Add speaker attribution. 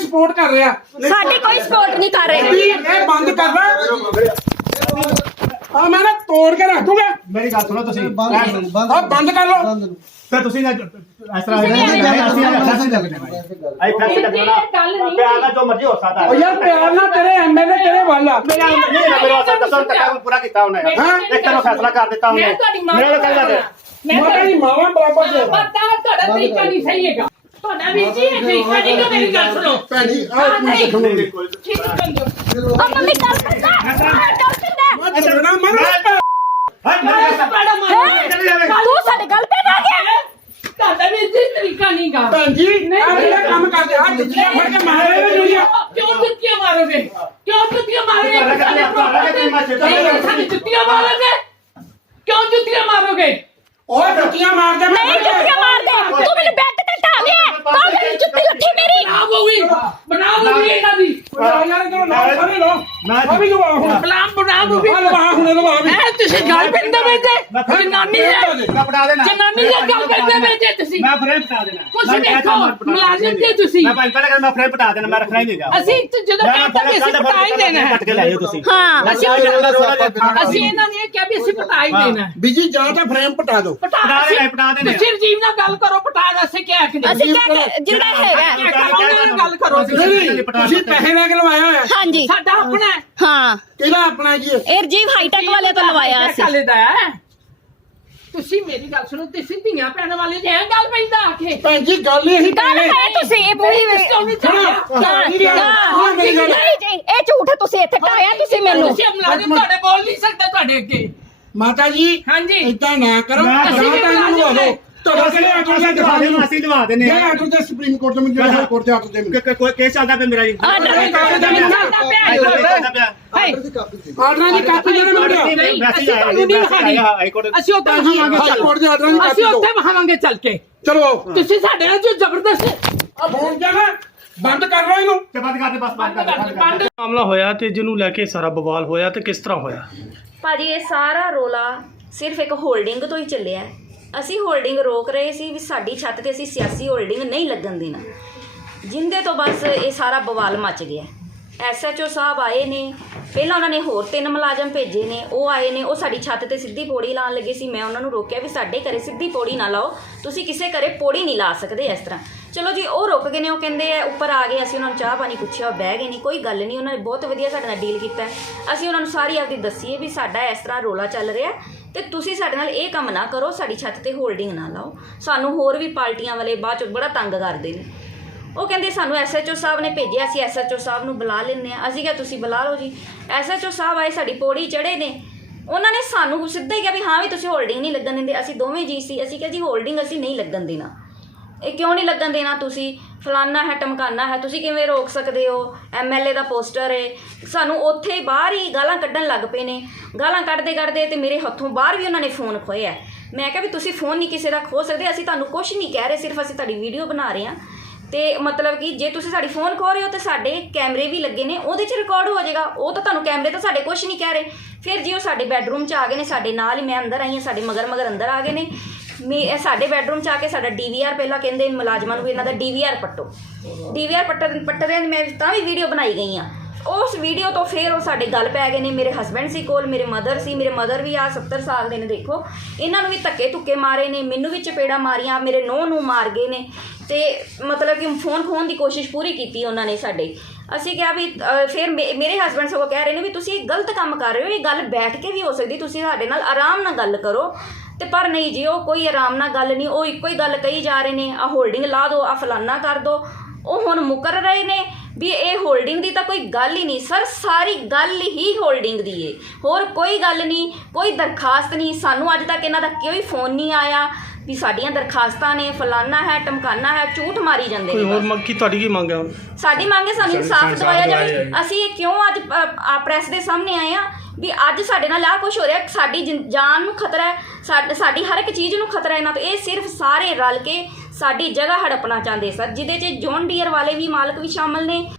Speaker 1: Support ਕਰ ਰਿਹਾ।
Speaker 2: ਸਾਡੀ ਕੋਈ ਸਪੋਰਟ ਨਹੀਂ ਕਰ ਰਹੇ।
Speaker 1: ਇਹ ਬੰਦ ਕਰ ਲੈ। ਆ ਮੈਂ ਨਾ ਤੋੜ ਕੇ ਰੱਖ ਦੂੰਗਾ।
Speaker 3: ਮੇਰੀ ਗੱਲ ਸੁਣੋ ਤੁਸੀਂ
Speaker 1: ਬੰਦ ਕਰ ਲਓ।
Speaker 3: ਤੇ ਤੁਸੀਂ ਨਾ ਇਸ ਤਰ੍ਹਾਂ ਪਿਆਰ ਨਾਲ ਜੋ ਮਰਜ਼ੀ ਹੋ ਸਕਦਾ
Speaker 1: ਉਹ ਯਾਰ ਪਿਆਰ ਨਾਲ ਤੇਰੇ ਐਮਐਲਏ ਤੇਰੇ ਵੱਲ ਆ।
Speaker 3: ਮੇਰਾ ਦੱਸੋ ਤੱਕ ਪੂਰਾ ਕੀਤਾ ਉਹਨੇ ਇੱਕ ਤਰ੍ਹਾਂ ਫੈਸਲਾ ਕਰ ਦਿੱਤਾ ਉਹਨੇ ਮੇਰੇ ਕਹਿੰਦਾ
Speaker 1: ਮਾਤਾ ਦੀ ਮਾਵਾਂ ਬਰਾਬਰ ਦੇ।
Speaker 4: ਪਤਾ ਤੁਹਾਡਾ ਤਰੀਕਾ ਨਹੀਂ ਸਹੀ ਹੈਗਾ। ਤੁਹਾਡਾ ਵੀਰ ਜੀ ਇਹ ਤਰੀਕਾ ਨਹੀਂ ਗਾ। ਮੇਰੀ ਗੱਲ ਸੁਣੋ
Speaker 1: ਭੈਣ ਜੀ ਆਹ ਤੁਸੀਂ ਦੇਖੋ
Speaker 4: ਠੀਕ ਕਰ
Speaker 2: ਆ ਮੰਮੀ ਗੱਲ ਕਰਦਾ
Speaker 1: ਮੈਂ ਝਗੜਾ ਮਰ
Speaker 2: ਤੂੰ ਸਾਡੇ ਗੱਲ ਤੇ ਨਾ ਗਿਆ।
Speaker 4: ਤੁਹਾਡਾ ਵੀਰ ਜੀ ਤਰੀਕਾ ਨਹੀਂ ਗਾ।
Speaker 1: ਭੈਣ ਜੀ ਆ ਜਿਹੜਾ ਕੰਮ ਕਰਦੇ ਆ ਜੁੱਤੀਆਂ ਫੜ ਕੇ ਮਾਰੇ ਨੇ ਜੁੜੀਆਂ।
Speaker 4: ਕਿਉਂ ਜੁੱਤੀਆਂ ਮਾਰੋਗੇ? ਕਿਉਂ ਜੁੱਤੀਆਂ ਮਾਰੋਗੇ? ਸਾਨੂੰ ਜੁੱਤੀਆਂ ਮਾਰੋਗੇ? ਕਿਉਂ ਜੁੱਤੀਆਂ ਮਾਰੋਗੇ?
Speaker 1: ਉਹ ਜੁੱਤੀਆਂ ਮਾਰਦੇ
Speaker 2: ਨਹੀਂ ਜੁੱਤੀਆਂ ਮਾਰਦੇ। ਤੂੰ ਮੈਨੂੰ ਬੈੱਡ ਤੇ ਢਾ ਲਿਆ। ਤਾਂ ਮੇਰੀ ਜੁੱਤੀ ਲੱਥੀ ਮੇਰੀ।
Speaker 4: ਬਣਾ ਦੂਗੀ ਇਹਨਾਂ ਦੀ।
Speaker 1: ਯਾਰ ਇਹਦਾ ਨਾਮ ਸਾਰੇ ਲੋ ਆ ਵੀ ਲਵਾ ਹੁਣ
Speaker 4: ਫਲਾਮ ਬਣਾ ਦੂਗੀ।
Speaker 1: ਲਵਾ ਹੁਣ ਲਵਾ ਵੀ
Speaker 4: ਐ ਤੁਸੀਂ ਗੱਲ ਪੈਂਦੇ ਵੇਜੇ ਜਨਾਨੀ ਦੇ
Speaker 3: ਮੈਂ ਪੜਾ ਦੇਣਾ
Speaker 4: ਜਨਾਨੀ ਦੇ ਗੱਲ ਪੈਂਦੇ ਵੇਜੇ ਤੁਸੀਂ।
Speaker 3: ਮੈਂ ਫਰੇਮ ਪਟਾ ਦੇਣਾ
Speaker 4: ਤੁਸੀਂ ਦੇਖੋ ਮੁਲਾਜ਼ਮ ਜੀ ਤੁਸੀਂ।
Speaker 3: ਮੈਂ ਪਹਿਲਾਂ ਕਹਿੰਦਾ ਮੈਂ ਫਰੇਮ ਪਟਾ ਦੇਣਾ ਮੈਂ ਰੱਖਣਾ ਹੀ ਨਹੀਂ ਗਾ
Speaker 4: ਅਸੀਂ ਜਦੋਂ ਕਹਿੰਦੇ ਕਿ ਅਸੀਂ ਪਟਾ ਹੀ ਦੇਣਾ ਹੈ।
Speaker 3: ਕੱਟ ਕੇ ਲੈ ਜਾਓ ਤੁਸੀਂ
Speaker 2: ਹਾਂ
Speaker 4: ਅਸੀਂ ਇਹਨਾਂ ਨੇ ਕਿਹਾ ਵੀ ਅਸੀਂ ਪਟਾ ਹੀ ਦੇਣਾ ਹੈ।
Speaker 1: ਬੀਜੀ ਜਾਂ ਤਾਂ ਫਰੇਮ ਪਟਾ ਦਿਓ।
Speaker 4: ਪਟਾ
Speaker 3: ਪਟਾ ਦੇਣੇ
Speaker 4: ਤੁਸੀਂ ਰਜੀਵ ਨਾਲ ਗੱਲ ਕਰੋ। ਪਟਾ ਅਸੀਂ ਕਿਹਾ ਕਿ
Speaker 2: ਅਸੀਂ ਕਿਹਾ ਜਿੰਦਾ ਹੈਗਾ।
Speaker 4: ਗੱਲ ਕਰੋ
Speaker 1: ਤੁਸੀਂ ਪੈਸੇ ਲੈ ਕੇ ਲਵਾਇਆ ਹੋਇਆ।
Speaker 2: ਹਾਂਜੀ
Speaker 4: ਸਾਡਾ ਆਪਣਾ ਹੈ।
Speaker 2: ਹਾਂ
Speaker 1: ਕਿਹੜਾ ਆਪਣਾ ਜੀ
Speaker 2: ਇਹ ਰਜੀਵ ਹਾਈਟੈਕ ਵਾਲੇ ਤੋਂ ਲਵਾਇਆ ਸੀ।
Speaker 4: ਕਾਲੇ ਦਾ ਹੈ। ਤੁਸੀਂ ਮੇਰੀ ਗੱਲ ਸੁਣੋ। ਤੁਸੀਂ ਧੀਆਂ ਪੈਣ ਵਾਲੇ ਜੇ ਗੱਲ ਪੈਂਦਾ ਆਖੇ
Speaker 1: ਭੈਣ ਜੀ ਗੱਲ ਹੀ
Speaker 2: ਗੱਲ ਹੈ ਤੁਸੀਂ ਇਹ ਪੂਰੀ ਨਹੀਂ ਜੀ ਇਹ ਝੂਠ ਤੁਸੀਂ ਇੱਥੇ ਢਾਇਆ ਤੁਸੀਂ ਮੈਨੂੰ।
Speaker 4: ਤੁਸੀਂ ਮੁਲਾਜ਼ਮ ਤੁਹਾਡੇ ਬੋਲ ਨਹੀਂ ਸਕਦੇ ਤੁਹਾਡੇ ਅੱਗੇ।
Speaker 1: ਮਾਤਾ ਜੀ
Speaker 4: ਹਾਂਜੀ
Speaker 1: ਏਦਾਂ ਨਾ ਕਰੋ।
Speaker 4: ਅਸੀਂ ਵੀ
Speaker 1: ਤਾਂ ਇਹਨਾਂ ਨੂੰ
Speaker 4: ਮੁਲਾਜ਼ਮ
Speaker 1: ਆਵੋ ਤੁਹਾਡਾ ਕਿਹੜੇ ਆਰਡਰ ਦਾ ਦਿਖਾ ਦਿਓ।
Speaker 3: ਅਸੀਂ ਦਵਾ ਦੇਣੇ
Speaker 1: ਇਹ ਆਰਡਰ ਦੇ ਸੁਪਰੀਮ ਕੋਰਟ ਦੇ ਮੈਨੂੰ ਹਾਈ ਕੋਰਟ ਦੇ ਆਰਡਰ ਦੇ ਮੈਨੂੰ
Speaker 3: ਕੋਈ ਕੇਸ ਚੱਲਦਾ ਪਿਆ ਮੇਰਾ ਜੀ
Speaker 1: ਆਰਡਰਾਂ ਦੀ ਕਾਪੀ ਜਿਹੜੇ ਮੈਨੂੰ
Speaker 4: ਅਸੀਂ ਉੱਥੇ ਵਹਾਵਾਂਗੇ।
Speaker 1: ਹਾਈ ਕੋਰਟ ਦੇ ਆਰਡਰਾਂ ਦੀ ਕਾਪੀ
Speaker 4: ਅਸੀਂ
Speaker 1: ਦਿਓ।
Speaker 4: ਉੱਥੇ ਵਹਾਵਾਂਗੇ ਚੱਲ ਕੇ।
Speaker 1: ਚਲੋ
Speaker 4: ਤੁਸੀਂ ਸਾਡੇ ਨਾਲ ਜੋ ਜ਼ਬਰਦਸਤ
Speaker 1: ਆ ਫੋਨ ਜਾਣਾ ਬੰਦ ਕਰ ਲਓ ਇਹਨੂੰ।
Speaker 3: ਬੰਦ ਕਰ ਦੇ ਬਸ ਬੰਦ ਕਰ ਦੇ
Speaker 5: ਮਾਮਲਾ ਹੋਇਆ ਤੇ ਜਿਹਨੂੰ ਲੈ ਕੇ ਸਾਰਾ ਬਵਾਲ ਹੋਇਆ ਤੇ ਕਿਸ ਤਰ੍ਹਾਂ ਹੋਇਆ?
Speaker 2: ਭਾਜੀ ਇਹ ਸਾਰਾ ਰੋਲਾ ਸਿਰਫ ਇੱਕ ਹੋਲਡਿੰਗ ਤੋਂ ਹੀ ਚੱਲਿਆ। ਅਸੀਂ ਹੋਲਡਿੰਗ ਰੋਕ ਰਹੇ ਸੀ ਵੀ ਸਾਡੀ ਛੱਤ ਤੇ ਅਸੀਂ ਸਿਆਸੀ ਹੋਲਡਿੰਗ ਨਹੀਂ ਲੱਗਣ ਦੇਣਾ, ਜਿੰਦੇ ਤੋਂ ਬਸ ਇਹ ਸਾਰਾ ਬਵਾਲ ਮਚ ਗਿਆ। SHO ਸਾਹਿਬ ਆਏ ਨੇ, ਪਹਿਲਾਂ ਉਹਨਾਂ ਨੇ ਹੋਰ 3 ਮੁਲਾਜ਼ਮ ਭੇਜੇ ਨੇ, ਉਹ ਆਏ ਨੇ, ਉਹ ਸਾਡੀ ਛੱਤ ਤੇ ਸਿੱਧੀ ਪੌੜੀ ਲਾਉਣ ਲੱਗੇ ਸੀ। ਮੈਂ ਉਹਨਾਂ ਨੂੰ ਰੋਕਿਆ ਵੀ ਸਾਡੇ ਘਰੇ ਸਿੱਧੀ ਪੌੜੀ ਨਾ ਲਾਓ, ਤੁਸੀਂ ਕਿਸੇ ਘਰੇ ਪੌੜੀ ਨਹੀਂ ਲਾ ਸਕਦੇ ਇਸ ਤਰ੍ਹਾਂ। ਚਲੋ ਜੀ ਉਹ ਰੁਕ ਗਏ ਨੇ, ਉਹ ਕਹਿੰਦੇ ਆ ਉੱਪਰ ਆ ਗਏ। ਅਸੀਂ ਉਹਨਾਂ ਨੂੰ ਚਾਹ ਪਾਣੀ ਪੁੱਛਿਆ, ਉਹ ਬਹਿ ਗਏ ਨਹੀਂ, ਕੋਈ ਗੱਲ ਨਹੀਂ। ਉਹਨਾਂ ਨੇ ਬਹੁਤ ਵਧੀਆ ਸਾਡੇ ਨਾਲ ਡੀਲ ਕੀਤਾ। ਅਸੀਂ ਉਹਨਾਂ ਨੂੰ ਸਾਰੀ ਆਪਦੀ ਦੱਸੀਏ ਵੀ ਸਾਡਾ ਇਸ ਤਰ੍ਹਾਂ ਰੋਲਾ ਚੱਲ ਰਿਹਾ ਤੇ ਤੁਸੀਂ ਸਾਡੇ ਨਾਲ ਇਹ ਕੰਮ ਨਾ ਕਰੋ, ਸਾਡੀ ਛੱਤ ਤੇ ਹੋਲਡਿੰਗ ਨਾ ਲਾਓ। ਸਾਨੂੰ ਹੋਰ ਵੀ ਪਾਰਟੀਆਂ ਵਾਲੇ ਬਾਅਦ 'ਚ ਬੜਾ ਤੰਗ ਕਰਦੇ ਨੇ। ਉਹ ਕਹਿੰਦੇ ਸਾਨੂੰ SHO ਸਾਹਿਬ ਨੇ ਭੇਜਿਆ, ਅਸੀਂ SHO ਸਾਹਿਬ ਨੂੰ ਬੁਲਾ ਲੈਂਦੇ ਹਾਂ। ਅਸੀਂ ਕਿਹਾ ਤੁਸੀਂ ਬੁਲਾ ਲਓ ਜੀ। SHO ਸਾਹਿਬ ਆਏ, ਸਾਡੀ ਪੌੜੀ ਚੜ੍ਹੇ ਨੇ। ਉਹਨਾਂ ਨੇ ਸਾਨੂੰ ਸਿੱਧਾ ਹੀ ਕਿਹਾ ਵੀ ਹਾਂ ਵੀ ਤੁਸੀਂ ਹੋਲਡਿੰਗ ਨਹੀਂ ਲੱਗਣ ਦਿੰਦੇ। ਅਸੀਂ ਦੋਵੇਂ ਜੀ ਸੀ, ਅਸੀਂ ਕਿਹਾ ਜੀ ਹੋਲਡਿੰਗ ਅਸੀਂ ਨਹੀਂ ਲੱਗਣ ਦੇਣਾ। ਇਹ ਕਿਉਂ ਨਹੀਂ ਲੱਗਣ ਦੇਣਾ? ਤੁਸੀਂ ਫਲਾਨਾ ਹੈ ਟਮਕਾਨਾ ਹੈ, ਤੁਸੀਂ ਕਿਵੇਂ ਰੋਕ ਸਕਦੇ ਹੋ? MLA ਦਾ ਪੋਸਟਰ ਹੈ। ਸਾਨੂੰ ਉੱਥੇ ਬਾਹਰ ਹੀ ਗਾਲਾਂ ਕੱਢਣ ਲੱਗ ਪਏ ਨੇ। ਗਾਲਾਂ ਕੱਢਦੇ ਕੱਢਦੇ ਤੇ ਮੇਰੇ ਹੱਥੋਂ ਬਾਹਰ ਵੀ ਉਹਨਾਂ ਨੇ ਫੋਨ ਖੋਇਆ। ਮੈਂ ਕਿਹਾ ਵੀ ਤੁਸੀਂ ਫੋਨ ਨਹੀਂ ਕਿਸੇ ਦਾ ਖੋਹ ਸਕਦੇ, ਅਸੀਂ ਤੁਹਾਨੂੰ ਕੁਛ ਨਹੀਂ ਕਹਿ ਰਹੇ, ਸਿਰਫ ਅਸੀਂ ਤੁਹਾਡੀ ਵੀਡੀਓ ਬਣਾ ਰਹੇ ਹਾਂ। ਤੇ ਮਤਲਬ ਕਿ ਜੇ ਤੁਸੀਂ ਸਾਡੀ ਫੋਨ ਖੋਹ ਰਹੇ ਹੋ ਤਾਂ ਸਾਡੇ ਕੈਮਰੇ ਵੀ ਲੱਗੇ ਨੇ, ਉਹਦੇ 'ਚ ਰਿਕਾਰਡ ਹੋ ਜਾਏਗਾ। ਉਹ ਤਾਂ ਤੁਹਾਨੂੰ ਕੈਮਰੇ ਤਾਂ ਸਾਡੇ ਕੁਛ ਨਹੀਂ ਕਹਿ ਰਹੇ। ਫਿਰ ਜੀ ਉਹ ਸਾਡੇ ਬੈਡਰੂਮ 'ਚ ਆ ਗਏ ਨੇ, ਸਾਡੇ ਨਾਲ ਹੀ, ਮੈਂ ਅੰਦਰ ਆਈ ਹਾਂ, ਸਾਡੇ ਮਗਰ ਅੰਦਰ ਆ ਗਏ ਨੇ। ਸਾਡੇ ਬੈਡਰੂਮ 'ਚ ਆ ਕੇ ਸਾਡਾ DVR ਪਹਿਲਾਂ ਕਹਿੰਦੇ ਮੁਲਾਜ਼ਮਾਂ ਨੂੰ ਵੀ ਇਹਨਾਂ ਦਾ DVR ਪੱਟੋ। DVR ਪੱਟਦੇ ਮੈਂ ਤਾਂ ਵੀ ਵੀਡੀਓ ਬਣਾਈ ਗਈ ਹਾਂ। ਉਸ ਵੀਡੀਓ ਤੋਂ ਫਿਰ ਉਹ ਸਾਡੇ ਗੱਲ ਪੈ ਗਏ ਨੇ। ਮੇਰੇ ਹਸਬੈਂਡ ਸੀ ਕੋਲ, ਮੇਰੇ ਮਦਰ ਸੀ। ਮੇਰੇ ਮਦਰ ਵੀ ਆ 70 ਸਾਲ ਦੇ ਨੇ, ਦੇਖੋ। ਇਹਨਾਂ ਨੂੰ ਵੀ ਧੱਕੇ ਧੁੱਕੇ ਮਾਰੇ ਨੇ, ਮੈਨੂੰ ਵੀ ਚਪੇੜਾ ਮਾਰੀਆਂ, ਮੇਰੇ ਨੂੰਹ ਨੂੰ ਮਾਰ ਗਏ ਨੇ। ਤੇ ਮਤਲਬ ਕਿ ਫੋਨ ਖੋਹਣ ਦੀ ਕੋਸ਼ਿਸ਼ ਪੂਰੀ ਕੀਤੀ ਉਹਨਾਂ ਨੇ ਸਾਡੇ। ਅਸੀਂ ਕਿਹਾ ਵੀ ਫਿਰ ਮੇਰੇ ਹਸਬੈਂਡ ਸਗੋਂ ਕਹਿ ਰਹੇ ਨੇ ਵੀ ਤੁਸੀਂ ਇਹ ਗਲਤ ਕੰਮ ਕਰ ਰਹੇ ਹੋ, ਇਹ ਗੱਲ ਬੈਠ ਕੇ ਵੀ ਹੋ ਸਕਦੀ, ਤੁਸੀਂ ਸਾਡੇ ਨਾਲ ਆਰਾਮ ਨਾਲ ਗੱਲ ਕਰੋ। ਤੇ ਪਰ ਨਹੀਂ ਜੀ, ਉਹ ਕੋਈ ਆਰਾਮ ਨਾਲ ਗੱਲ ਨਹੀਂ, ਉਹ ਇੱਕੋ ਹੀ ਗੱਲ ਕਹੀ ਜਾ ਰਹੇ ਨੇ, ਆਹ ਹੋਲਡਿੰਗ ਲਾ ਦਿਓ, ਆਹ ਫਲਾਨਾ ਕਰ ਦਿਓ। ਉਹ ਹੁਣ ਮੁਕਰ ਰਹੇ ਨੇ ਵੀ ਇਹ ਹੋਲਡਿੰਗ ਦੀ ਤਾਂ ਕੋਈ ਗੱਲ ਹੀ ਨਹੀਂ। ਸਰ ਸਾਰੀ ਗੱਲ ਹੀ ਹੋਲਡਿੰਗ ਦੀ ਹੈ, ਹੋਰ ਕੋਈ ਗੱਲ ਨਹੀਂ, ਕੋਈ ਦਰਖਾਸਤ ਨਹੀਂ। ਸਾਨੂੰ ਅੱਜ ਤੱਕ ਇਹਨਾਂ ਦਾ ਕੋਈ ਫੋਨ ਨਹੀਂ ਆਇਆ ਵੀ ਸਾਡੀਆਂ ਦਰਖਾਸਤਾਂ ਨੇ, ਫਲਾਨਾ ਹੈ ਟਮਕਾਨਾ ਹੈ, ਝੂਠ ਮਾਰੀ ਜਾਂਦੇ ਨੇ।
Speaker 5: ਕੋਈ ਹੋਰ ਮੰਗ ਕੀ ਤੁਹਾਡੀ ਕੀ ਮੰਗ ਹੈ ਹੁਣ?
Speaker 2: ਸਾਡੀ ਮੰਗ ਹੈ ਸਾਨੂੰ ਇਨਸਾਫ ਦਿਵਾਇਆ ਜਾਵੇ। ਅਸੀਂ ਇਹ ਕਿਉਂ ਅੱਜ ਪ੍ਰੈਸ ਦੇ ਸਾਹਮਣੇ ਆਏ ਹਾਂ ਵੀ ਅੱਜ ਸਾਡੇ ਨਾਲ ਆਹ ਕੁਛ ਹੋ ਰਿਹਾ, ਸਾਡੀ ਜਾਨ ਨੂੰ ਖਤਰਾ ਹੈ, ਸਾਡੀ ਹਰ ਇੱਕ ਚੀਜ਼ ਨੂੰ ਖਤਰਾ ਇਹਨਾਂ ਤੋਂ। ਇਹ ਸਿਰਫ ਸਾਰੇ ਰਲ ਕੇ ਸਾਡੀ ਜਗ੍ਹਾ ਹੜਪਣਾ ਚਾਹੁੰਦੇ ਸਰ, ਜਿਹਦੇ 'ਚ ਜੌਨ ਡੀਅਰ ਵਾਲੇ ਵੀ ਮਾਲਕ ਵੀ ਸ਼ਾਮਲ ਨੇ,